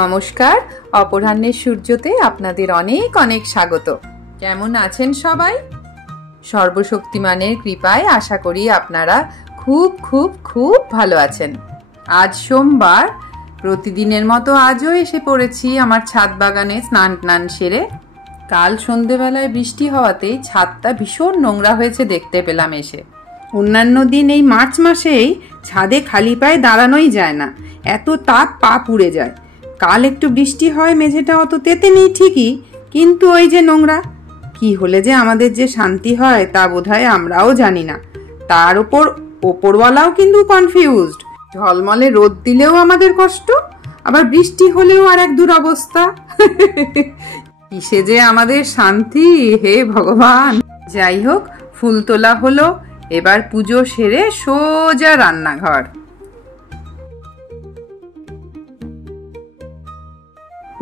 নমস্কার, অপরাহ্নের সূর্যতে আপনাদের অনেক অনেক স্বাগত। কেমন আছেন সবাই? সর্বশক্তিমানের কৃপায় আশা করি আপনারা খুব খুব খুব ভালো আছেন। আজ সোমবার, প্রতিদিনের মতো আজও এসে পড়েছি আমার ছাদ বাগানে স্নান সেরে। কাল সন্ধেবেলায় বৃষ্টি হওয়াতেই ছাদটা ভীষণ নোংরা হয়েছে দেখতে পেলাম এসে। অন্যান্য দিন এই মার্চ মাসেই ছাদে খালি পায়ে দাঁড়ানোই যায় না, এত তাপ পা পুড়ে যায়। কাল একটু বৃষ্টি হয়, মেঝেটা অত তেতে নেই ঠিকই, কিন্তু ওই যে নোংরা। কি হলে যে আমাদের যে শান্তি হয় তা বোধহয় আমরাও জানি না। তার উপর ওপরওয়ালাও কিন্তু কনফিউজড। ঝলমলে রোদ দিলেও আমাদের কষ্ট, আবার বৃষ্টি হলেও আর এক দুরবস্থা। কিসে যে আমাদের শান্তি, হে ভগবান। যাই হোক, ফুল তোলা হলো, এবার পুজো সেরে সোজা রান্নাঘর।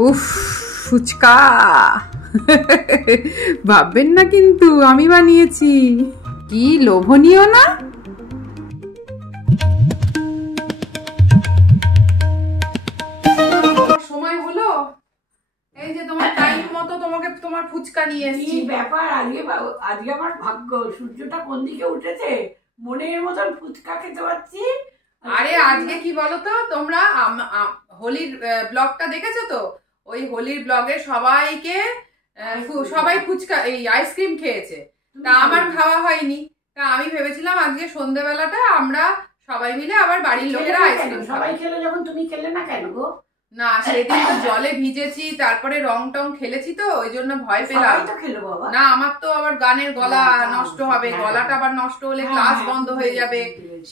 উফ, ফুচকা! ভাববেন না কিন্তু আমি বানিয়েছি। কি লোভনীয় না? সময় হলো, এই যে তোমার টাইম মতো তোমাকে তোমার ফুচকা নিয়ে এসেছি। ব্যাপার, আজকে আমার ভাগ্য, সূর্যটা কোন দিকে উঠেছে, মনের মতন ফুচকা খেতে পাচ্ছি। আরে আজকে কি বলতো, তোমরা হোলির ব্লগটা দেখেছো তো? ওই হোলির ব্লগে সবাই ফুচকা এই আইসক্রিম খেয়েছে, তা আমার খাওয়া হয়নি। তা আমি ভেবেছিলাম আজকে সন্ধ্যেবেলাটা আমরা সবাই মিলে আবার বাড়ির লোকেরা আইসক্রিম সবাই খেলে, যখন তুমি খেলে না কেন গো? না, সেদিন তো জলে ভিজেছি, তারপরে রং টং খেলেছি, তো ওই জন্য ভয় পেলাম। না, আমার তো আবার গানের গলা নষ্ট হবে, গলাটা আবার নষ্ট হলে ক্লাস বন্ধ হয়ে যাবে,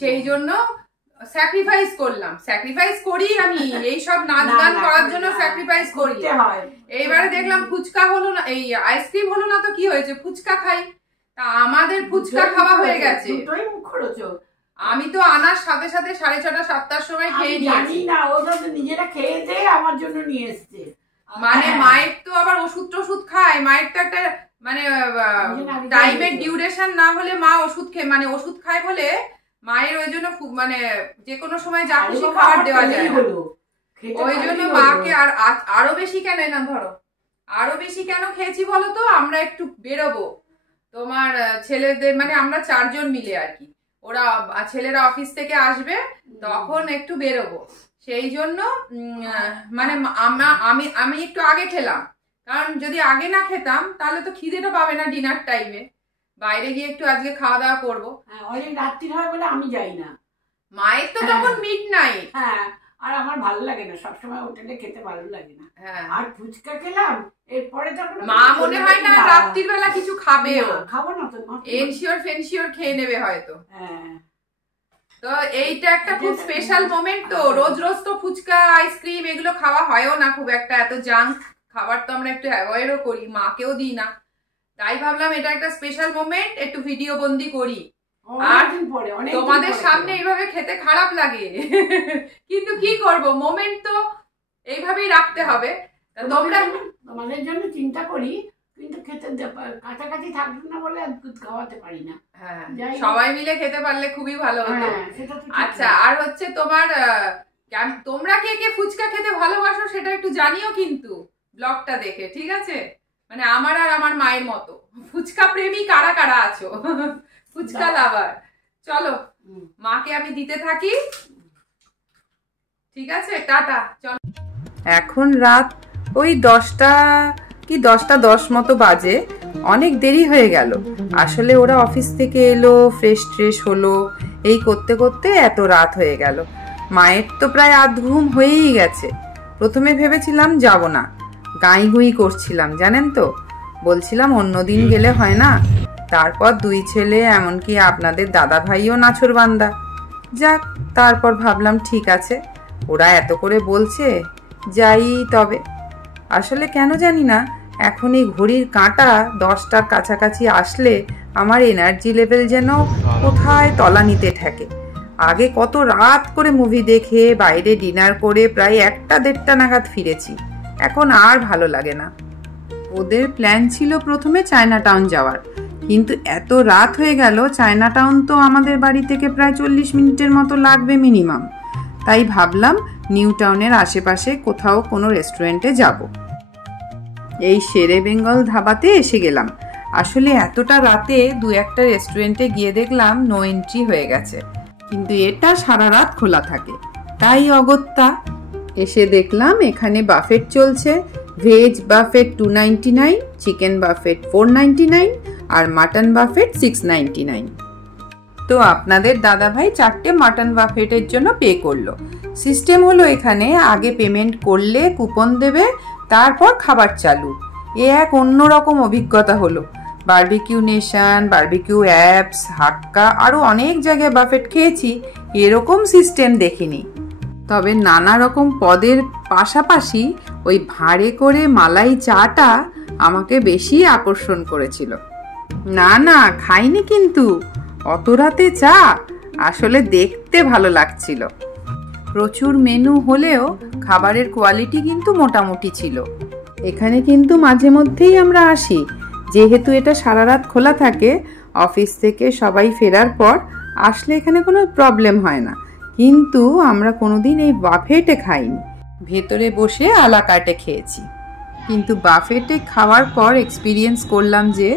সেই জন্য স্যাক্রিফাইস করলাম। স্যাক্রিফাইস করি আমি, এই সব নাচ গান করার জন্য স্যাক্রিফাইস করি। এইবারে দেখলাম ফুচকা হলো না, এই আইসক্রিম হলো না, তো কি হয়েছে, ফুচকা খাই। তা আমাদের ফুচকা খাওয়া হয়ে গেছে। আমি তো আনার সাথে সাথে 6:30 7টার সময় খেয়ে নিয়েছি। না, ওরা তো নিজেরা খেয়েছে, আমার জন্য নিয়ে এসছে। মানে মায়ের তো আবার ওষুধ খায়, মায়ের তো একটা মানে টাইমের ডিউরেশন না হলে মা ওষুধ ওষুধ খায় বলে মায়ের ওই জন্য মানে যে কোনো সময় যা খুশি খাবার দেওয়া যায়, ওই জন্য মাকে আরো বেশি কেন না, ধরো আরো বেশি কেন খেয়েছি বলো তো, আমরা একটু বেরোবো তোমার ছেলেদের, মানে আমরা 4 জন মিলে আর কি, ওরা ছেলেরা অফিস থেকে আসবে, তখন একটু বেরোবো, সেই জন্য মানে আমি একটু আগে খেলাম, কারণ যদি আগে না খেতাম তাহলে তো খিদেটা পাবে না ডিনার টাইমে। বাইরে গিয়ে একটু আজকে খাওয়া দাওয়া করবো। অনেক রাত্রি হয় বলে আমি যাই না। মায়ের তো তখন মিড নাইট। হ্যাঁ, আর আমার ভালো লাগে না, সবসময় হোটেলে খেতে ভালো লাগে না। আর ফুচকা খেলাম, এরপরে তখন মা মনে হয় না রাত্রির বেলা কিছু খাবে। খাবো না তো, এনশিওর খেয়ে নেবে হয়তো। তো এইটা একটা খুব স্পেশাল মোমেন্ট। তো রোজ তো ফুচকা আইসক্রিম এগুলো খাওয়া হয়ও না খুব একটা, এত জাঙ্ক খাবার তো আমরা একটু অ্যাভয়েডও করি, মাকেও দিই না। তাই ভাবলাম এটা একটা স্পেশাল মোমেন্ট, একটু ভিডিও বন্দি করি। আর তোমাদের সামনে এইভাবে খেতে খারাপ লাগে, কিন্তু কি করব, মোমেন্ট তো এইভাবেই রাখতে হবে। তোমাদের জন্য চিন্তা করি, কিন্তু খেতে কাছাকাছি থাকবে না বলে খাওয়াতে পারি না। হ্যাঁ, সবাই মিলে খেতে পারলে খুবই ভালো হতো। আচ্ছা, আর হচ্ছে তোমরা কে কে ফুচকা খেতে ভালোবাসো সেটা একটু জানিও কিন্তু ব্লগটা দেখে, ঠিক আছে? মানে আমার আর আমার মায়ের মতো ফুচকা প্রেমী কারা কারা আছো, ফুচকা লাভার। চলো, মাকে আমি দিতে থাকি, ঠিক আছে? টাটা, চলো। এখন রাত ওই 10টা কি 10:10 মতো বাজে, অনেক দেরি হয়ে গেল। আসলে ওরা অফিস থেকে এলো, ফ্রেশ হলো, এই করতে করতে এত রাত হয়ে গেল। মায়ের তো প্রায় আধ ঘুম হয়েই গেছে। প্রথমে ভেবেছিলাম যাব না, গাঁই করছিলাম জানেন তো, বলছিলাম অন্যদিন গেলে হয় না। তারপর 2 ছেলে, এমনকি আপনাদের দাদা ভাইও নাছোড়বান্দা। যাক, তারপর ভাবলাম ঠিক আছে, ওরা এত করে বলছে, যাই তবে। আসলে কেন জানি না, এখন এই ঘড়ির কাঁটা 10টার কাছাকাছি আসলে আমার এনার্জি লেভেল যেন কোথায় তলানিতে ঠেকে। আগে কত রাত করে মুভি দেখে বাইরে ডিনার করে প্রায় 1টা-1:30 নাগাদ ফিরেছি, এখন আর ভালো লাগে না। ওদের প্ল্যান ছিল প্রথমে চায়না টাউন যাওয়ার, কিন্তু এত রাত হয়ে গেল, চায়না টাউন তো আমাদের বাড়ি থেকে প্রায় 40 মিনিটের মতো লাগবে মিনিমাম। তাই ভাবলাম নিউ টাউনের আশেপাশে কোথাও কোনো রেস্টুরেন্টে যাব। এই শেরে বেঙ্গল ধাবাতে এসে গেলাম। আসলে এতটা রাতে দু একটা রেস্টুরেন্টে গিয়ে দেখলাম নো এন্ট্রি হয়ে গেছে, কিন্তু এটা সারা রাত খোলা থাকে, তাই অগত্যা এসে দেখলাম এখানে বাফেট চলছে। ভেজ বাফেট 299, চিকেন বাফেট 499 আর মাটন বাফেট 699। তো আপনাদের দাদাভাই 4টে মাটন বাফেটের জন্য পে করলো। সিস্টেম হলো এখানে আগে পেমেন্ট করলে কুপন দেবে, তারপর খাবার চালু। এ এক অন্যরকম অভিজ্ঞতা হলো। বারবিকিউ নেশন, বারবিকিউ অ্যাপস, হাক্কা আরও অনেক জায়গায় বাফেট খেয়েছি, এরকম সিস্টেম দেখিনি। তবে নানা রকম পদের পাশাপাশি ওই ভাঁড়ে করে মালাই চাটা আমাকে বেশি আকর্ষণ করেছিল। না না খাইনি, কিন্তু অত রাতে চা আসলে দেখতে ভালো লাগছিল। প্রচুর মেনু হলেও খাবারের কোয়ালিটি কিন্তু মোটামুটি ছিল। এখানে কিন্তু মাঝে মধ্যেই আমরা আসি, যেহেতু এটা সারা রাত খোলা থাকে। অফিস থেকে সবাই ফেরার পর আসলে এখানে কোনো প্রবলেম হয় না। কিন্তু আমরা কোনোদিন এই বাফেটে খাইনি, ভেতরে বসে আলা কার্টে খেয়েছি। কিন্তু বাফেটে খাওয়ার পর এক্সপিরিয়েন্স করলাম যে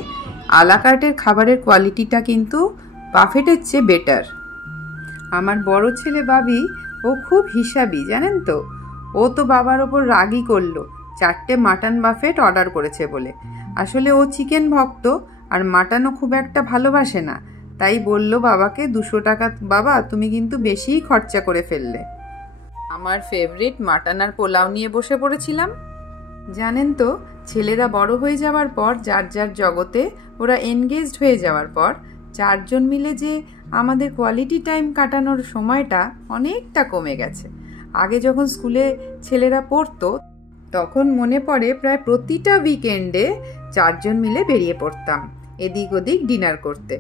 আলা কার্টের খাবারের কোয়ালিটিটা কিন্তু বাফেটের চেয়ে বেটার। আমার বড় ছেলে বাবি, ও খুব হিসাবি জানেন তো। ও তো বাবার ওপর রাগই করলো 4টে মাটন বাফেট অর্ডার করেছে বলে। আসলে ও চিকেন ভক্ত আর মাটনও খুব একটা ভালোবাসে না, তাই বলল বাবাকে 200 টাকা বাবা তুমি কিন্তু বেশিই খরচা করে ফেললে। আমার ফেভারিট মাটন আর পোলাও নিয়ে বসে পড়েছিলাম। জানেন তো, ছেলেরা বড় হয়ে যাওয়ার পর যার যার জগতে ওরা এনগেজড হয়ে যাওয়ার পর 4 জন মিলে যে আমাদের কোয়ালিটি টাইম কাটানোর সময়টা অনেকটা কমে গেছে। আগে যখন স্কুলে ছেলেরা পড়তো তখন মনে পড়ে প্রায় প্রতিটা উইকেন্ডে 4 জন মিলে বেরিয়ে পড়তাম এদিক ওদিক ডিনার করতে।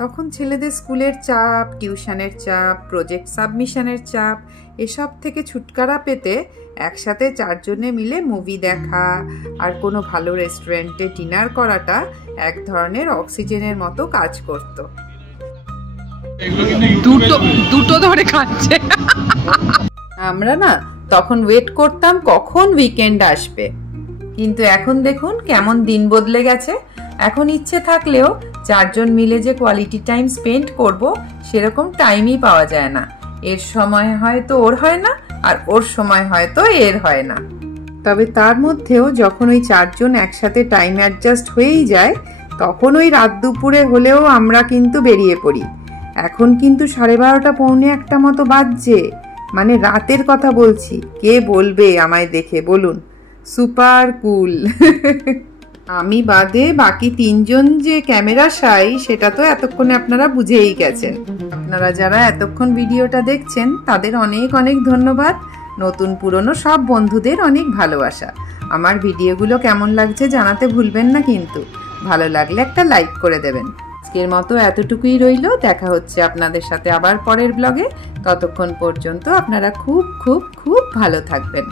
তখন ছেলেদের স্কুলের চাপ, টিউশনের চাপ, প্রজেক্ট সাবমিশনের চাপ, এসব থেকে ছুটকারা পেতে একসাথে 4 জনে মিলে মুভি দেখা আর কোনো ভালো রেস্টুরেন্টে ডিনার করাটা এক ধরনের অক্সিজেনের মতো কাজ করত। দুটো ধরে খাচ্ছে। আমরা না তখন ওয়েট করতাম কখন উইকেন্ড আসবে। কিন্তু এখন দেখুন কেমন দিন বদলে গেছে। এখন ইচ্ছে থাকলেও 4 জন মিলে যে কোয়ালিটি টাইম স্পেন্ড করব সেরকম টাইমই পাওয়া যায় না। এর সময় হয়তো ওর হয় না, আর ওর সময় হয়তো এর হয় না। তবে তার মধ্যেও যখন ওই 4 জন একসাথে টাইম অ্যাডজাস্ট হয়েই যায়, তখন ওই রাত দুপুরে হলেও আমরা কিন্তু বেরিয়ে পড়ি। এখন কিন্তু 12:30 পৌনে 1টা মতো বাজছে, মানে রাতের কথা বলছি। কে বলবে আমায় দেখে বলুন? Super cool. আমি বাদে বাকি 3 জন যে ক্যামেরা শাই সেটা তো এতক্ষণে আপনারা বুঝেই গেছেন। আপনারা যারা এতক্ষণ ভিডিওটা দেখছেন তাদের অনেক অনেক ধন্যবাদ। নতুন পুরনো সব বন্ধুদের অনেক ভালোবাসা। আমার ভিডিওগুলো কেমন লাগছে জানাতে ভুলবেন না কিন্তু। ভালো লাগলে একটা লাইক করে দেবেন। আজকের মতো এতটুকুই রইল। দেখা হচ্ছে আপনাদের সাথে আবার পরের ব্লগে। ততক্ষণ পর্যন্ত আপনারা খুব খুব খুব ভালো থাকবেন।